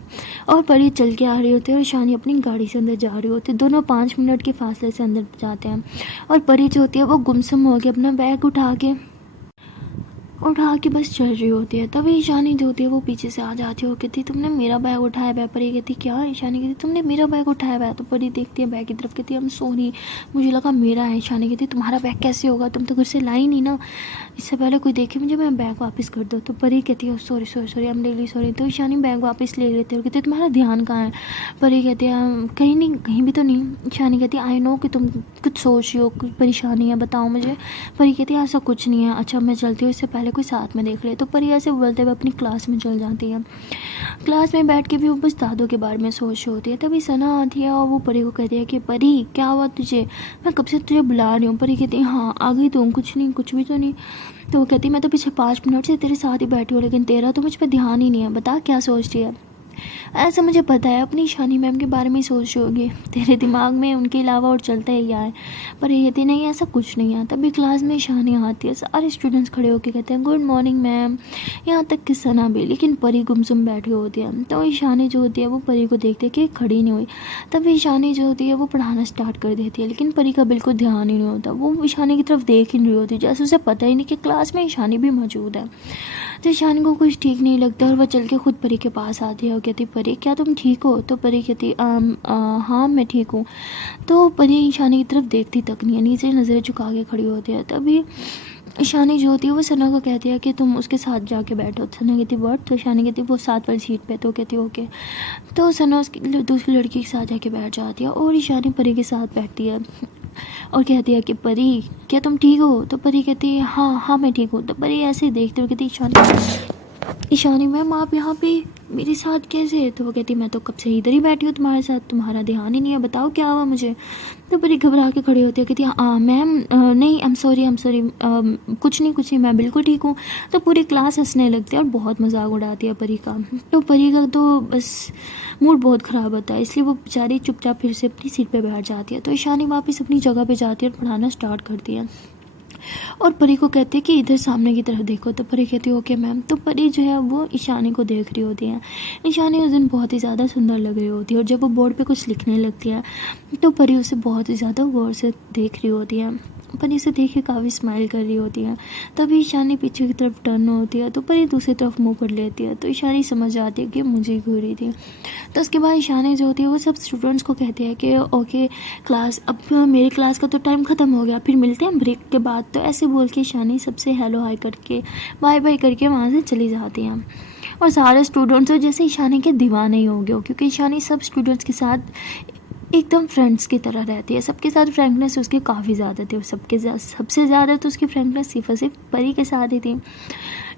और परी चल के आ रही होती है और ईशानी अपनी गाड़ी से अंदर जा रही होती है। दोनों 5 मिनट के फासले से अंदर जाते हैं और परी जो होती है वो गुमसुम हो के अपना बैग उठा के बस चल रही होती है। तभी ईशानी जो होती है वो पीछे से आ जाती है और कहती तुमने मेरा बैग उठाया है। परी कहती क्या। ईशानी कहती तुमने मेरा बैग उठाया है। तो परी देखती है बैग की तरफ, कहती है हम सॉरी, मुझे लगा मेरा है। ईशानी कहती तुम्हारा बैग कैसे होगा, तुम तो घर से लाई नहीं ना, इससे पहले कोई देखे मुझे, मैं बैग वापस कर दो। तो परी कहती है sorry sorry sorry, I am really sorry. तो ईशानी बैग वापस ले लेते और कहती है तुम्हारा ध्यान कहाँ है। परी कहती है कहीं नहीं, कहीं भी तो नहीं। ईशानी कहती है आई नो कि तुम कुछ सोच रही हो, कुछ परेशानी है, बताओ मुझे। परी कहती है ऐसा कुछ नहीं है, अच्छा मैं चलती हूँ, इससे पहले कोई साथ में देख ले। तो परी ऐसे बोलते हुए अपनी क्लास में चल जाती है। क्लास में बैठ के भी वो बस दादू के बारे में सोच रही होती है। तभी सना आती है और वो परी को कहती है कि परी क्या हुआ तुझे, मैं कब से तुझे बुला रही हूँ। परी कहती है हाँ आ गई तुम, कुछ नहीं, कुछ भी तो नहीं। तो वो कहती मैं तो पिछले 5 मिनट से तेरे साथ ही बैठी हूँ, लेकिन तेरा तो मुझ पर ध्यान ही नहीं है, बता क्या सोच रही है। ऐसा मुझे पता है, अपनी ईशानी मैम के बारे में ही सोच रही होगी, तेरे दिमाग में उनके अलावा और चलता ही क्या है। पर ये कहती नहीं ऐसा कुछ नहीं है। तभी क्लास में ईशानी आती है, सारे स्टूडेंट्स खड़े होकर कहते हैं गुड मॉर्निंग मैम, यहाँ तक कि सना भी, लेकिन परी गुमसुम बैठी होती है। तो ईशानी जो होती है वो परी को देखते कि खड़ी नहीं हुई। तभी ईशानी जो होती है वो पढ़ाना स्टार्ट कर देती है, लेकिन परी का बिल्कुल ध्यान ही नहीं होता, वो ईशानी की तरफ देख ही नहीं होती, जैसे उसे पता ही नहीं कि क्लास में ईशानी भी मौजूद है। तो ईशानी को कुछ ठीक नहीं लगता और वह चल के खुद परी के पास आती है और कहती परी क्या तुम ठीक हो। तो परी कहती हाँ मैं ठीक हूँ। तो परी ईशानी की तरफ देखती तक नहीं है, नीचे नज़रें झुका के खड़ी होती है। तभी ईशानी जो होती है वो सना को कहती है कि तुम उसके साथ जाके बैठो। सना कहती वर्ड। तो ईशानी कहती वो 7 वाली सीट पे। तो कहती ओके। तो सना उसकी दूसरी लड़की के साथ जाके बैठ जाती है और ईशानी परी के साथ बैठती है और कहती है कि परी क्या तुम ठीक हो। तो परी कहती है हाँ हाँ मैं ठीक हूँ। तो परी ऐसे ही देखती हुई कहती ईशानी मैम आप यहाँ पे मेरे साथ कैसे। तो वो कहती मैं तो कब से इधर ही बैठी हूँ तुम्हारे साथ, तुम्हारा ध्यान ही नहीं है, बताओ क्या हुआ मुझे। तो परी घबरा के खड़ी होती है, कहती हाँ मैम नहीं आई एम सॉरी कुछ नहीं मैं बिल्कुल ठीक हूँ। तो पूरी क्लास हंसने लगती है और बहुत मजाक उड़ाती है परी का। तो परी का तो बस मूड बहुत ख़राब होता है, इसलिए वो बेचारी चुपचाप फिर से अपनी सीट पर बैठ जाती है। तो ईशानी वापस अपनी जगह पर जाती है और पढ़ाना स्टार्ट करती है और परी को कहती है कि इधर सामने की तरफ देखो। तो परी कहती है ओके मैम। तो परी जो है वो ईशानी को देख रही होती है। ईशानी उस दिन बहुत ही ज़्यादा सुंदर लग रही होती है और जब वो बोर्ड पे कुछ लिखने लगती है तो परी उसे बहुत ही ज़्यादा गौर से देख रही होती है। परी उसे देख के काफ़ी स्माइल कर रही होती है। तभी ईशानी पीछे की तरफ टर्न होती है तो परी दूसरी तरफ मुँह कर लेती है। तो ईशानी समझ जाती है कि मुझे घूर रही थी। तो उसके बाद ईशानी जो होती है वो सब स्टूडेंट्स को कहती है कि ओके क्लास, अब मेरी क्लास का तो टाइम ख़त्म हो गया, फिर मिलते हैं ब्रेक के बाद। तो ऐसे बोल के ईशानी सबसे हेलो हाई करके बाय बाय करके वहाँ से चली जाती हैं और सारे स्टूडेंट्स जैसे ईशानी के दीवाने ही हो गए, क्योंकि ईशानी सब स्टूडेंट्स के साथ एकदम फ्रेंड्स की तरह रहती है। सबके साथ फ्रेंकनेस उसकी काफ़ी ज़्यादा थी और सबसे ज़्यादा तो उसकी फ्रेंकनेस सिर्फ और सिर्फ परी के साथ ही थी।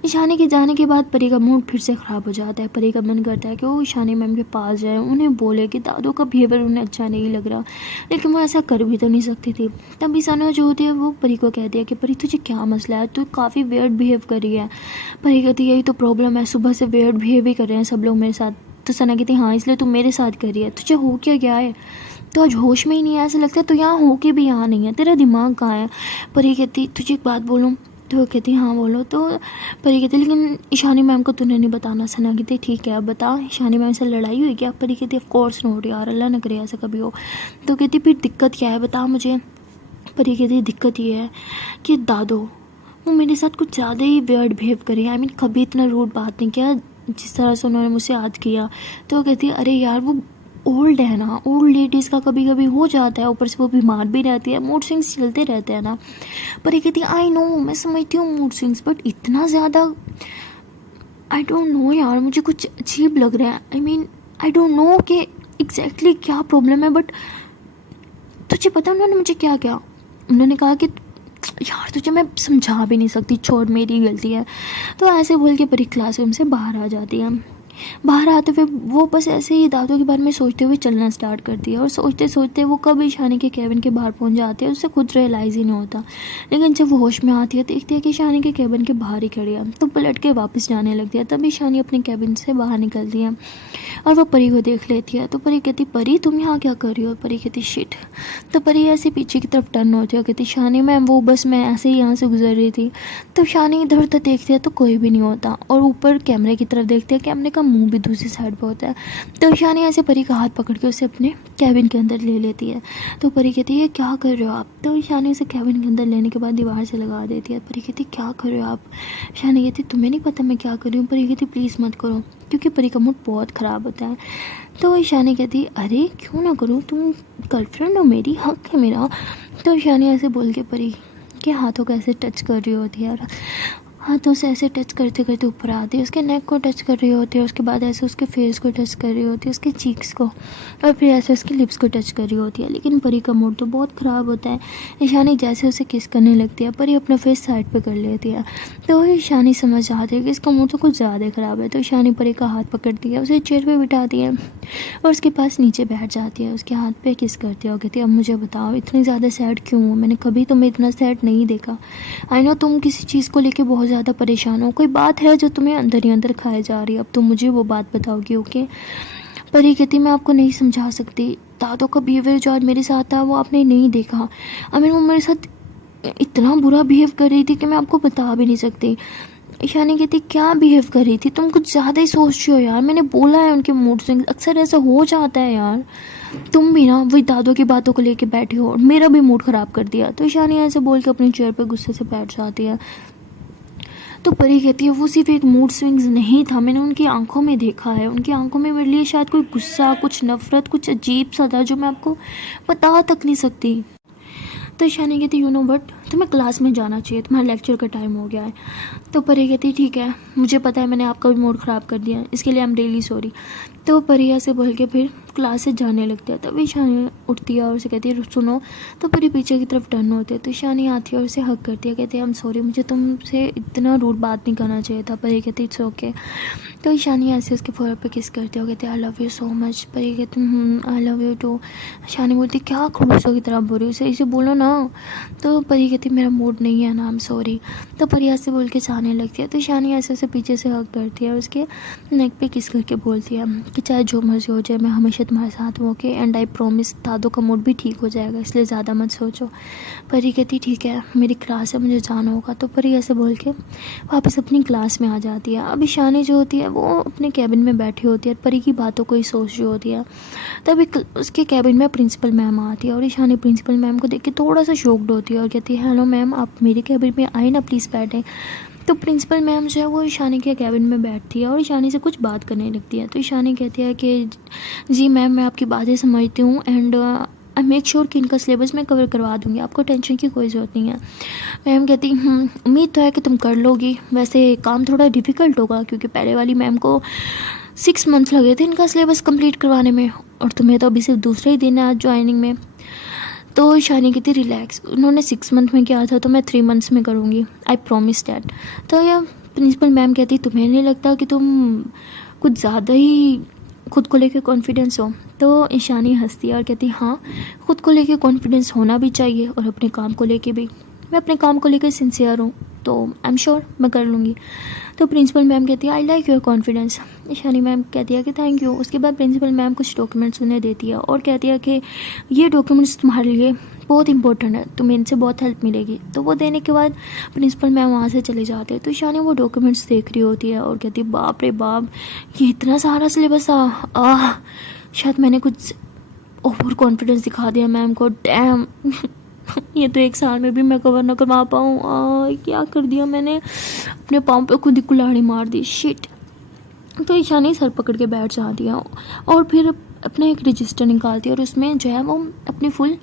ईशानी के जाने के बाद परी का मूड फिर से ख़राब हो जाता है। परी का मन करता है कि वो ईशानी मैम के पास जाए, उन्हें बोले कि दादू का बिहेवियर उन्हें अच्छा नहीं लग रहा, लेकिन वो ऐसा कर भी तो नहीं सकती थी। तभी सना जो होती है वो परी को कहती है कि परी तुझे क्या मसला है, तू काफ़ी वियर्ड बिहेव कर रही है। परी कहती है यही तो प्रॉब्लम है, सुबह से वियर्ड बिहेव ही कर रहे हैं सब लोग मेरे साथ। तो सना कहती है हाँ इसलिए तू मेरे साथ कर रही है, तुझे हो क्या गया है, तो आज होश में ही नहीं है, ऐसा लगता है तो यहाँ हो के भी यहाँ नहीं है, तेरा दिमाग कहाँ है। परी कहती तुझे एक बात बोलूँ। तो वो कहती हाँ बोलो। तो परी कहती लेकिन ईशानी मैम को तूने नहीं बताना। सना कहती ठीक है अब बता, ईशानी मैम से लड़ाई हुई क्या। परी कहती ऑफ कोर्स नोट यार, अल्लाह न करे ऐसा कभी हो। तो कहती फिर दिक्कत क्या है बता मुझे। परी कहती दिक्कत ये है कि दादू वो मेरे साथ कुछ ज़्यादा ही वियर्ड बिहेव करे, आई मीन कभी इतना रूड बात नहीं किया जिस तरह से उन्होंने मुझसे आज किया। तो कहती है अरे यार वो ओल्ड है ना, ओल्ड लेडीज़ का कभी कभी हो जाता है, ऊपर से वो बीमार भी रहती है, मूड स्विंग्स चलते रहते हैं ना। पर ये कहती है आई नो मैं समझती हूँ मूड स्विंग्स, बट इतना ज़्यादा आई डोंट नो यार, मुझे कुछ अजीब लग रहा है। I mean I don't know कि एग्जैक्टली क्या प्रॉब्लम है, बट तुझे पता उन्होंने मुझे क्या किया। उन्होंने कहा कि यार तुझे मैं समझा भी नहीं सकती, छोड़ मेरी गलती है। तो ऐसे बोल के परी क्लासरूम से बाहर आ जाती है। बाहर आते हुए वो बस ऐसे ही दादू के बारे में सोचते हुए चलना स्टार्ट करती है और सोचते सोचते वो कब ईशानी के केबिन के बाहर पहुंच जाती है, उससे खुद रियलाइज़ ही नहीं होता। लेकिन जब वो होश में आती है देखती है कि ईशानी के केबिन के बाहर ही खड़ी है, तो पलट के वापस जाने लगती है। तब ईशानी अपने केबिन से बाहर निकलती है और वो परी को देख लेती है। तो परी कहती, परी तुम यहाँ क्या कर रही हो? परी कहती, शिट। तो परी ऐसे पीछे की तरफ टर्न होती है और कहती, शानी मैम वो बस मैं ऐसे ही यहाँ से गुजर रही थी। तो शानी इधर उधर देखती है तो कोई भी नहीं होता और ऊपर कैमरे की तरफ देखती है, कैमरे का मुंह भी दूसरी साइड पर होता है। तो शानी ऐसे परी का हाथ पकड़ के उसे अपने कैबिन के अंदर ले लेती है। तो परी कहती है, ये क्या कर रहे हो आप? तो शानी उसे कैबिन के अंदर लेने के बाद दीवार से लगा देती है। परी कहती, क्या कर रहे हो आप? शानी कहती, तुम्हें नहीं पता मैं क्या कर रही हूँ? परी कहती, प्लीज़ मत करो, क्योंकि परी का मूड बहुत ख़राब होता है। तो ईशानी कहती, अरे क्यों ना करूँ, तुम गर्लफ्रेंड हो मेरी, हक है मेरा। तो ईशानी ऐसे बोल के परी के हाथों को ऐसे टच कर रही होती है और हाथों से ऐसे टच करते करते ऊपर आती है, उसके नेक को टच कर रही होती है, उसके बाद ऐसे उसके फेस को टच कर रही होती है, उसके चीक्स को, और फिर ऐसे उसके लिप्स को टच कर रही होती है। लेकिन परी का मूड तो बहुत ख़राब होता है। ईशानी जैसे उसे किस करने लगती है, परी अपना फेस साइड पे कर लेती है। तो ईशानी समझ जाती है कि इसका मूड तो कुछ ज़्यादा ख़राब है। तो ईशानी परी का हाथ पकड़ती है, उसे चेयर पर बिठाती है और उसके पास नीचे बैठ जाती है, उसके हाथ पे किस करती है और कहती है, अब मुझे बताओ इतनी ज़्यादा सैड क्यों हो? मैंने कभी तुम्हें इतना सैड नहीं देखा। आई नो तुम किसी चीज़ को लेके बहुत ज़्यादा परेशान हो, कोई बात है जो तुम्हें अंदर ही अंदर खाए जा रही है, अब तुम मुझे वो बात बताओगी, ओके? परी कहती, मैं आपको नहीं समझा सकती, दादू का बिहेवियर जो आज मेरे साथ था वो आपने नहीं देखा। आई मीन वो मेरे साथ इतना बुरा बिहेव कर रही थी कि मैं आपको बता भी नहीं सकती। ईशानी कहती, क्या बिहेव कर रही थी? तुम कुछ ज़्यादा ही सोच रही हो यार, मैंने बोला है उनके मूड स्विंग्स अक्सर ऐसा हो जाता है यार। तुम भी ना वही दादू की बातों को लेके बैठी हो और मेरा भी मूड ख़राब कर दिया। तो ईशानी ऐसे बोल के अपनी चेयर पे गुस्से से बैठ जाती है। तो परी कहती है, वो सिर्फ एक मूड स्विंग्स नहीं था, मैंने उनकी आंखों में देखा है, उनकी आंखों में मेरे लिए शायद कोई गुस्सा, कुछ नफरत, कुछ अजीब सा था जो मैं आपको बता तक नहीं सकती। तो ईशानी कहती, यू नो बट तुम्हें क्लास में जाना चाहिए, तुम्हारा लेक्चर का टाइम हो गया है। तो परी कहती, ठीक है मुझे पता है मैंने आपका भी मूड ख़राब कर दिया, इसके लिए आई एम रियली सॉरी। तो परी ऐसे बोल के फिर क्लास से जाने लगती है। तब ईशानी उठती है और उसे कहती है, सुनो। तो परी पीछे की तरफ टर्न होती है, तो ईशानी आती है और उसे हक करती है, कहती है, आई एम सॉरी, मुझे तुमसे इतना रूड बात नहीं करना चाहिए था। परी कहती, इट्स ओके। तो ईशानी ऐसे उसके फोrehead पे किस करती है और कहती है, I love you so much. Pari कहती, I love you too. Ishani बोलती, क्या खड़ूसों की तरह बोल रही हो, इसे बोलो ना। तो परी कहती, मेरा मूड नहीं है ना, आई एम सॉरी। तो परी ऐसे बोल के जाने लगती है। तो ईशानी ऐसे उसे पीछे से हक करती है और उसके नेक पे किस करके बोलती है कि चाहे जो मर्जी हो जाए मैं हमेशा तुम्हारे साथ हूँ, ओके? एंड आई प्रॉमिस दादू का मूड भी ठीक हो जाएगा, इसलिए ज़्यादा मत सोचो। परी कहती, ठीक है मेरी क्लास है, मुझे जाना होगा। तो परी ऐसे बोल के वापस अपनी क्लास में आ जाती है। अब ईशानी जो होती है वो अपने कैबिन में बैठी होती है, परी की बातों को ही सोच रही होती है। तभी उसके कैबिन में प्रिंसिपल मैम आती है और ईशानी प्रिंसिपल मैम को देख के थोड़ा सा शॉक्ड होती है और कहती है, हेलो मैम, आप मेरे कैबिन में आए ना, प्लीज़ बैठें। तो प्रिंसिपल मैम जो है वो ईशानी के कैबिन में बैठती है और ईशानी से कुछ बात करने लगती है। तो ईशानी कहती है कि जी मैम, मैं आपकी बातें समझती हूँ एंड आई मेक श्योर कि इनका सिलेबस मैं कवर करवा दूँगी, आपको टेंशन की कोई ज़रूरत नहीं है। मैम कहती, उम्मीद तो है कि तुम कर लोगी, वैसे काम थोड़ा डिफ़िकल्ट होगा क्योंकि पहले वाली मैम को 6 मंथ्स लगे थे इनका सिलेबस कंप्लीट करवाने में और तुम्हें तो अभी सिर्फ दूसरा ही दिन है आज ज्वाइनिंग में। तो ईशानी कहती, रिलैक्स, उन्होंने 6 मंथ में किया था तो मैं 3 मंथ्स में करूँगी, आई प्रॉमिस डैट। तो यह प्रिंसिपल मैम कहती, तुम्हें नहीं लगता कि तुम कुछ ज़्यादा ही खुद को लेके कॉन्फिडेंस हो? तो ईशानी हंसती है और कहती, हाँ खुद को लेके कॉन्फिडेंस होना भी चाहिए और अपने काम को लेके भी। मैं अपने काम को लेकर सिंसियर हूँ, तो आई एम श्योर मैं कर लूँगी। तो प्रिंसिपल मैम कहती है, I like your confidence. Ishani ma'am कहती है कि थैंक यू। उसके बाद प्रिंसिपल मैम कुछ डॉक्यूमेंट्स उन्हें देती है और कहती है कि ये डॉक्यूमेंट्स तुम्हारे लिए बहुत इंपॉर्टेंट है, तुम्हें इनसे बहुत हेल्प मिलेगी। तो वो देने के बाद प्रिंसिपल मैम वहाँ से चले जाते हैं। तो ईशानी वो डॉक्यूमेंट्स देख रही होती है और कहती है, बाप रे बाप, ये इतना सारा सिलेबस था, शायद मैंने कुछ ओवर कॉन्फिडेंस दिखा दिया मैम को, डैम ये तो 1 साल में भी मैं कवर ना करवा पाऊँ, क्या कर दिया मैंने, अपने पाँव पे खुद ही कुल्हाड़ी मार दी, शिट। तो ईशानी सर पकड़ के बैठ जाती है और फिर अपना एक रजिस्टर निकालती है और उसमें जो है वो अपनी फुल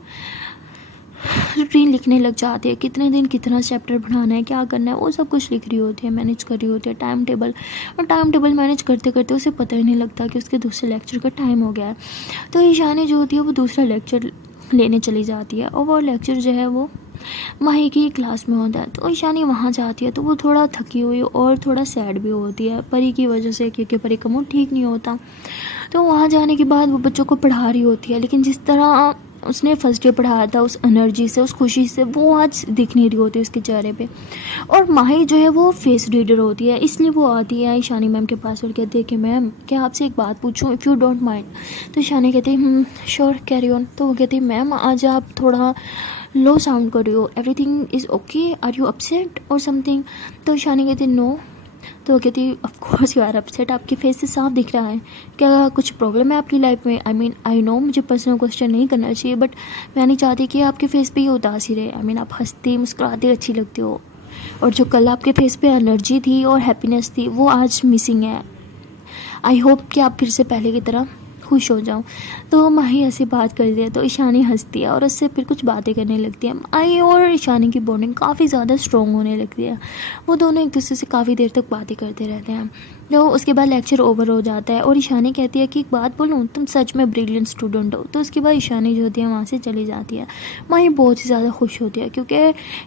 रूटीन लिखने लग जाती है, कितने दिन कितना चैप्टर पढ़ाना है, क्या करना है, वो सब कुछ लिख रही होती है, मैनेज कर रही होती है टाइम टेबल। और टाइम टेबल मैनेज करते करते उसे पता ही नहीं लगता कि उसके दूसरे लेक्चर का टाइम हो गया है। तो ईशानी जो होती है वो दूसरा लेक्चर लेने चली जाती है और वो लेक्चर जो है वो माही की क्लास में होता है। तो ईशानी वहाँ जाती है तो वो थोड़ा थकी हुई और थोड़ा सैड भी होती है परी की वजह से, क्योंकि परी का मूड ठीक नहीं होता। तो वहाँ जाने के बाद वो बच्चों को पढ़ा रही होती है, लेकिन जिस तरह उसने फर्स्ट डे पढ़ाया था उस एनर्जी से, उस खुशी से, वो आज दिख नहीं रही होती उसके चेहरे पे। और माही जो है वो फेस रीडर होती है, इसलिए वो आती है ईशानी मैम के पास और कहती है कि मैम क्या आपसे एक बात पूछूं, इफ़ यू डोंट माइंड। तो ईशानी कहती है श्योर कैरी ऑन। तो वो कहती है मैम आज आप थोड़ा लो साउंड कर रही हो, everything is okay, are you upset और समथिंग। तो ईशानी कहती नो। तो वो कहती of course you are upset, आपके फेस से साफ दिख रहा है, क्या कुछ प्रॉब्लम है आपकी लाइफ में। आई मीन आई नो मुझे पर्सनल क्वेश्चन नहीं करना चाहिए, बट मैं नहीं चाहती कि आपके फेस पे ये उदासी रहे। आई मीन आप हंसती मुस्कुराती अच्छी लगती हो, और जो कल आपके फेस पे एनर्जी थी और हैप्पीनेस थी वो आज मिसिंग है। आई होप कि आप फिर से पहले की तरह खुश हो जाऊँ। तो माही ऐसी बात कर दिया तो ईशानी हंसती है और उससे फिर कुछ बातें करने लगती है। माही और ईशानी की बॉन्डिंग काफ़ी ज़्यादा स्ट्रॉन्ग होने लगती है। वो दोनों एक दूसरे से काफ़ी देर तक बातें करते रहते हैं। तो उसके बाद लेक्चर ओवर हो जाता है और ईशानी कहती है कि एक बात बोलूँ, तुम सच में ब्रिलियंट स्टूडेंट हो। तो उसके बाद ईशानी जो होती है वहाँ से चली जाती है। माही बहुत ही ज़्यादा खुश होती है क्योंकि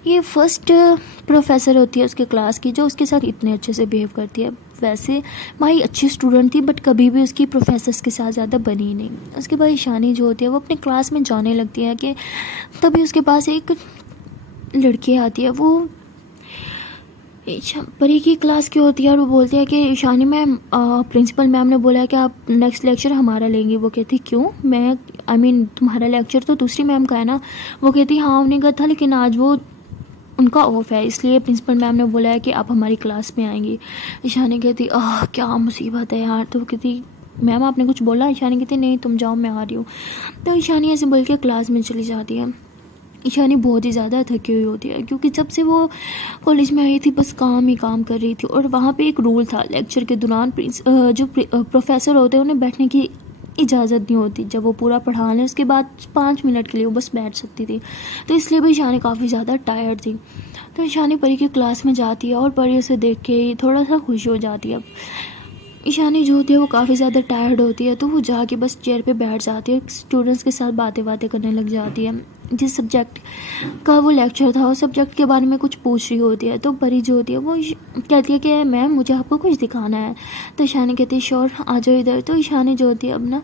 ये फर्स्ट प्रोफेसर होती है उसके क्लास की जो उसके साथ इतने अच्छे से बिहेव करती है। वैसे माही अच्छी स्टूडेंट थी बट कभी भी उसकी प्रोफेसर्स के साथ ज़्यादा बनी नहीं। उसके बाद ईशानी जो होती है वो अपने क्लास में जाने लगती है कि तभी उसके पास एक लड़की आती है। वो परी की क्लास की होती है और वो बोलती है कि ईशानी मैम, प्रिंसिपल मैम ने बोला है कि आप नेक्स्ट लेक्चर हमारा लेंगी। वो कहती क्यों, मैं आई मीन तुम्हारा लेक्चर तो दूसरी मैम का है ना। वो कहती हाँ उन्हें कहा था लेकिन आज वो उनका ऑफ है, इसलिए प्रिंसिपल मैम ने बोला है कि आप हमारी क्लास में आएंगी। ईशानी कहती क्या मुसीबत है यार। तो कहती मैम आपने कुछ बोला। ईशानी कहती नहीं तुम जाओ मैं आ रही हूँ। तो ईशानी ऐसे बोल के क्लास में चली जाती है। ईशानी बहुत ही ज़्यादा थकी हुई होती है क्योंकि जब से वो कॉलेज में आई थी बस काम ही काम कर रही थी। और वहाँ पे एक रूल था, लेक्चर के दौरान जो प्रोफेसर होते हैं उन्हें बैठने की इजाज़त नहीं होती। जब वो पूरा पढ़ा लें उसके बाद 5 मिनट के लिए वो बस बैठ सकती थी। तो इसलिए भी ईशानी काफ़ी ज़्यादा टायर्ड थी। तो ईशानी परी की क्लास में जाती है और परी उसे देख के थोड़ा सा खुश हो जाती है। ईशानी जो होती है वो काफ़ी ज़्यादा टायर्ड होती है तो वो जाके बस चेयर पे बैठ जाती है, स्टूडेंट्स के साथ बातें करने लग जाती है। जिस सब्जेक्ट का वो लेक्चर था उस सब्जेक्ट के बारे में कुछ पूछ रही होती है। तो परी जो होती है वो कहती है कि मैम मुझे आपको कुछ दिखाना है। तो ईशानी कहती है श्योर आ जाओ इधर। तो ईशानी जो होती है अपना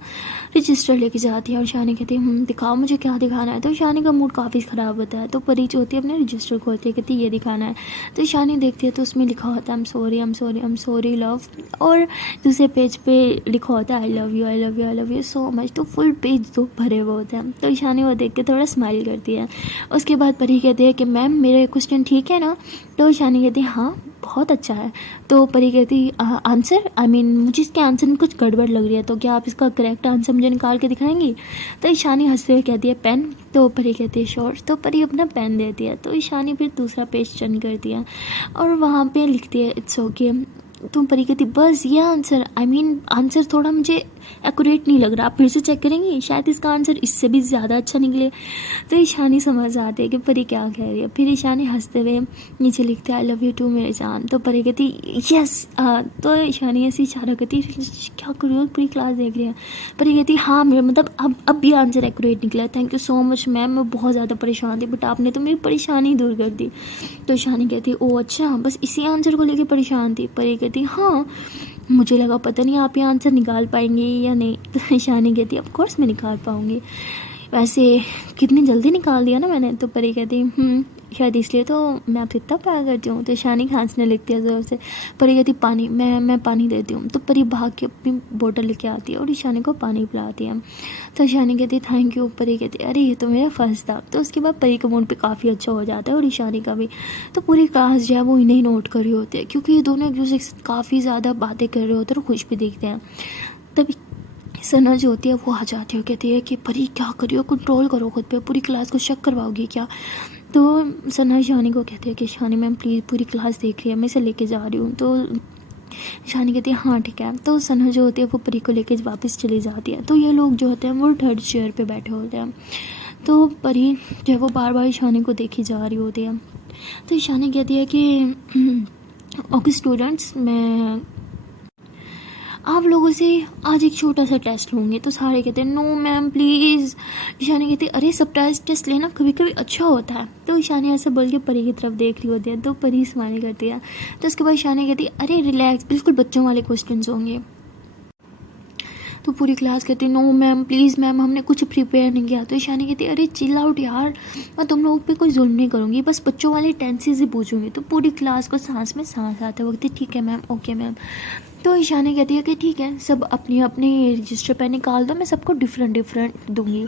रजिस्टर लेके जाती है और ईशानी कहती है दिखाओ मुझे क्या दिखाना है। तो ईशानी का मूड काफ़ी ख़राब होता है। तो परी जो होती है अपने रजिस्टर खोलती है, कहती है ये दिखाना है। तो ईशानी देखती है तो उसमें लिखा होता है आई एम सॉरी लव। और दूसरे पेज पे लिखा होता है I love you so much. तो फुल पेज दो भरे हुए होते हैं। तो ईशानी वो देख के थोड़ा स्माइल करती है। उसके बाद परी कहती है कि मैम मेरे क्वेश्चन ठीक है ना। तो ईशानी कहती है हाँ बहुत अच्छा है। तो परी कहती आंसर आई मीन मुझे इसके आंसर में कुछ गड़बड़ लग रही है, तो क्या आप इसका करेक्ट आंसर मुझे निकाल के दिखाएंगी। तो ईशानी हंसते हुए कहती है पेन। तो परी कहती है श्योर। तो परी अपना पेन देती है। तो ईशानी फिर दूसरा पेज टर्न करती है और वहाँ पे लिखती है इट्स ओके। तो परी कहती बस ये आंसर आई मीन आंसर थोड़ा मुझे एक्यूरेट नहीं लग रहा, आप फिर से चेक करेंगी, शायद इसका आंसर इससे भी ज़्यादा अच्छा निकले। तो ईशानी समझ आती है कि परी क्या कह रही है। फिर ईशानी हंसते हुए नीचे लिखते आई लव यू टू मेरे जान। तो परी कहती यस। तो ईशानी ऐसी इशारा करती क्या कर रही हो, पूरी क्लास देख रही है। परी कहती हाँ मेरा मतलब अब भी आंसर एक्यूरेट निकला, thank you so much ma'am, मैं बहुत ज़्यादा परेशान थी बट आपने तो मेरी परेशानी दूर कर दी। तो ईशानी कहती ओह अच्छा बस इसी आंसर को लेकर परेशान थी। परी कहती हाँ मुझे लगा पता नहीं आप ये आंसर निकाल पाएंगे या नहीं। तो ईशानी कहती ऑफ कोर्स मैं निकाल पाऊँगी, वैसे कितनी जल्दी निकाल दिया ना मैंने। तो परी कहती शायद इसलिए तो मैं आपसे इतना प्यार करती हूँ। तो ईशानी खांसने लगती है ज़ोर से। परी कहती पानी, मैं पानी देती हूँ। तो परी भाग के अपनी बोतल लेके आती है और ईशानी को पानी पिलाती है। तो ईशानी कहती थैंक यू। परी कहती अरे ये तो मेरा फर्स्ट था। तो उसके बाद परी का मूड पे काफ़ी अच्छा हो जाता है और ईशानी का भी। तो पूरी क्लास जो है वो इन्हें नोट कर रही होती है क्योंकि ये दोनों एक दूसरे के साथ काफ़ी ज़्यादा बातें कर रहे होते हैं और खुश भी दिखते हैं। तभी सना जो होती है वो आ जाती है, कहती है कि परी क्या कर रही हो, कंट्रोल करो खुद पे, पूरी क्लास को शक करवाओगी क्या। तो सना ईशानी को कहती है कि ईशानी मैम प्लीज़ पूरी क्लास देख रही है, मैं इसे लेके जा रही हूँ। तो ईशानी कहती है हाँ ठीक है। तो सना जो होती है वो परी को लेके वापस चली जाती है। तो ये लोग जो होते हैं वो थर्ड चेयर पे बैठे होते हैं। तो परी जो है वो बार बार ईशानी को देखी जा रही होती है। तो ईशानी कहती है कि ओके स्टूडेंट्स, मैं आप लोगों से आज एक छोटा सा टेस्ट लूँगी। तो सारे कहते हैं नो मैम प्लीज़। ईशानी कहती है अरे सब टेस्ट लेना कभी कभी अच्छा होता है। तो ईशानी ऐसे बोल के परी की तरफ देख रही होती है, तो परी स्माइल करती है। तो उसके बाद ईशानी कहती है अरे रिलैक्स, बिल्कुल बच्चों वाले क्वेश्चन होंगे। तो पूरी क्लास कहती है नो मैम प्लीज़ मैम, हमने कुछ प्रिपेयर नहीं किया। तो ईशानी कहती है अरे चिल आउट यार, मैं तुम लोगों पे कोई जुल्म नहीं करूँगी, बस बच्चों वाले टेंसेस ही पूछूंगी। तो पूरी क्लास को सांस में सांस आते वक्त ठीक है मैम, ओके मैम। तो ईशानी कहती है कि ठीक है, सब अपनी अपनी रजिस्टर पे निकाल दो, मैं सबको डिफरेंट डिफरेंट दूंगी।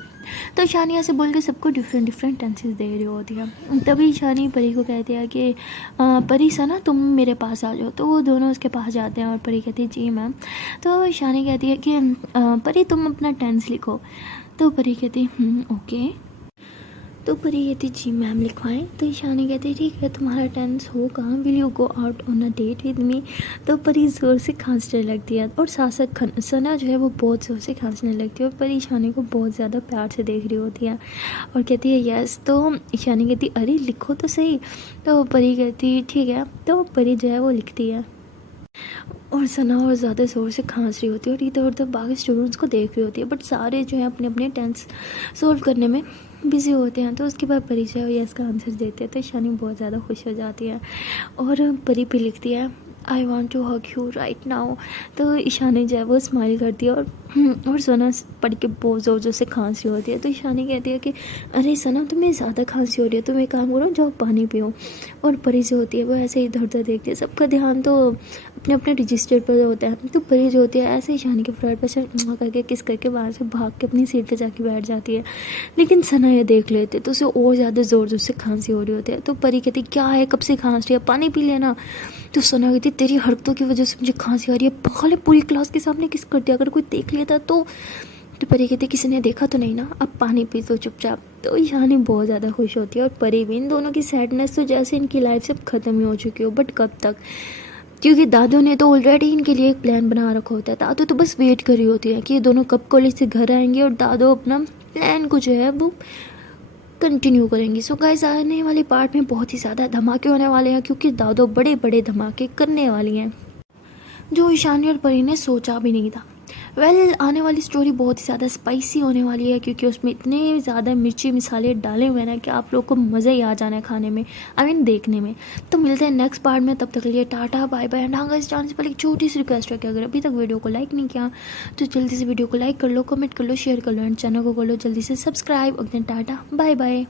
तो ईशानी ऐसे बोल के सबको डिफरेंट डिफरेंट टेंसेस दे रही होती है। तभी ईशानी परी को कहती है कि परी सना तुम मेरे पास आ जाओ। तो वो दोनों उसके पास जाते हैं और परी कहती है जी मैम। तो ईशानी कहती है कि परी तुम अपना टेंस लिखो। तो परी कहती है ओके। तो परी कहती जी मैम लिखवाएं। तो ईशानी कहती ठीक है, तुम्हारा टेंस होगा will you go out on a date with me. तो परी ज़ोर से खांसने लगती है और साथ साथ सना जो है वो बहुत ज़ोर से खांसने लगती है और परी ईशानी को बहुत ज़्यादा प्यार से देख रही होती है और कहती है यस। तो ईशानी कहती अरे लिखो तो सही। तो परी कहती ठीक है। तो परी जो है वो लिखती है और सना और ज़्यादा ज़ोर से खांस रही होती है और इधर उधर बाकी स्टूडेंट्स को देख रही होती है, बट सारे जो है अपने अपने टेंस सॉल्व करने में बिज़ी होते हैं। तो उसके बाद परी जो है यस का आंसर देते हैं। तो ईशानी बहुत ज़्यादा खुश हो जाती है और परी भी लिखती है I want to hug you right now. तो ईशानी जो है वो स्माइल करती है और सना पढ़ के बहुत ज़ोर ज़ोर से खांसी होती है। तो ईशानी कहती है कि अरे सना तुम्हें ज़्यादा खांसी हो रही है, तुम एक काम करो जाओ पानी पियो। और परी जो होती है वो ऐसे इधर उधर देखती है, सबका ध्यान तो अपने अपने रजिस्टर पर होता है। तो परी जो होती है ऐसे ईशानी के फ्लैट पर से करके किस करके बाहर से भाग के अपनी सीट पर जाके बैठ जाती है। लेकिन सना ये देख लेते तो उसे और ज़्यादा ज़ोर ज़ोर से खांसी हो रही होती है। तो परी कहती क्या है, कब से खांस रही है, पानी पी लेना। तो सना कहती तेरी हरकतों की वजह से मुझे खांसी आ रही है, पागल है, पूरी क्लास के सामने किस कर दिया, अगर कोई देख लिया था तो। परी कहती किसी ने देखा तो नहीं ना, अब पानी पी तो चुपचाप। तो ईशानी बहुत ज़्यादा खुश होती है और परी भी। इन दोनों की सैडनेस तो जैसे इनकी लाइफ से ख़त्म ही हो चुकी हो, बट कब तक, क्योंकि दादू ने तो ऑलरेडी इनके लिए एक प्लान बना रखा होता है। दादू तो बस वेट कर रही होती है कि ये दोनों कब कॉलेज से घर आएंगे और दादू अपना प्लान को जो है वो कंटिन्यू करेंगी। सो गाइस आने वाले पार्ट में बहुत ही ज़्यादा धमाके होने वाले हैं, क्योंकि दादू बड़े बड़े धमाके करने वाली हैं जो ईशानी और परी ने सोचा भी नहीं था। आने वाली स्टोरी बहुत ही ज़्यादा स्पाइसी होने वाली है, क्योंकि उसमें इतने ज़्यादा मिर्ची मसाले डाले हुए हैं कि आप लोग को मज़ा ही आ जाना है खाने में, देखने में। तो मिलते हैं नेक्स्ट पार्ट में, तब तक के लिए टाटा बाय बाय। एंड हाँ गाइस, जाने से पहले एक छोटी सी रिक्वेस्ट है कि अगर अभी तक वीडियो को लाइक नहीं किया तो जल्दी से वीडियो को लाइक कर लो, कमेंट कर लो, शेयर कर लो एंड चैनल को कर लो जल्दी से सब्सक्राइब। Tata bye bye.